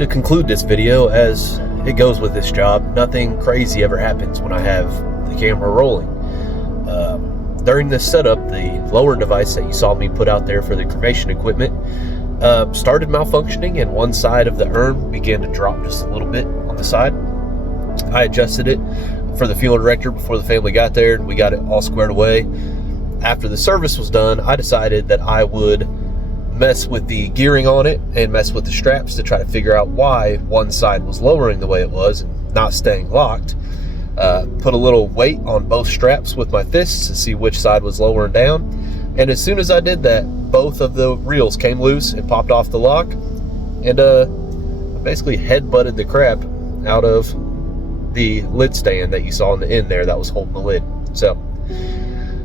to conclude this video, as it goes with this job, nothing crazy ever happens when I have the camera rolling. During this setup, the lower device that you saw me put out there for the cremation equipment started malfunctioning, and one side of the urn began to drop just a little bit on the side. I adjusted it for the funeral director before the family got there, and we got it all squared away. After the service was done, I decided that I would mess with the gearing on it and mess with the straps to try to figure out why one side was lowering the way it was and not staying locked. Put a little weight on both straps with my fists to see which side was lowering down, and as soon as I did that, both of the reels came loose and popped off the lock, and I basically head-butted the crap out of the lid stand that you saw in the end there that was holding the lid. So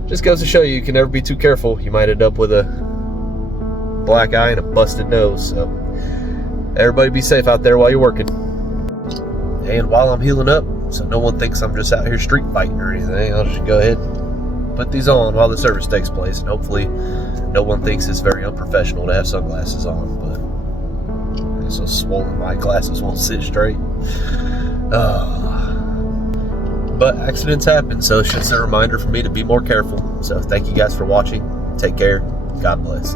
just goes to show you can never be too careful. You might end up with a black eye and a busted nose. So everybody be safe out there while you're working. And while I'm healing up, so no one thinks I'm just out here street fighting or anything, I'll just go ahead and put these on while the service takes place, and hopefully no one thinks it's very unprofessional to have sunglasses on, but I guess those swollen my glasses won't sit straight. But accidents happen, so it's just a reminder for me to be more careful. So thank you guys for watching. Take care. God bless.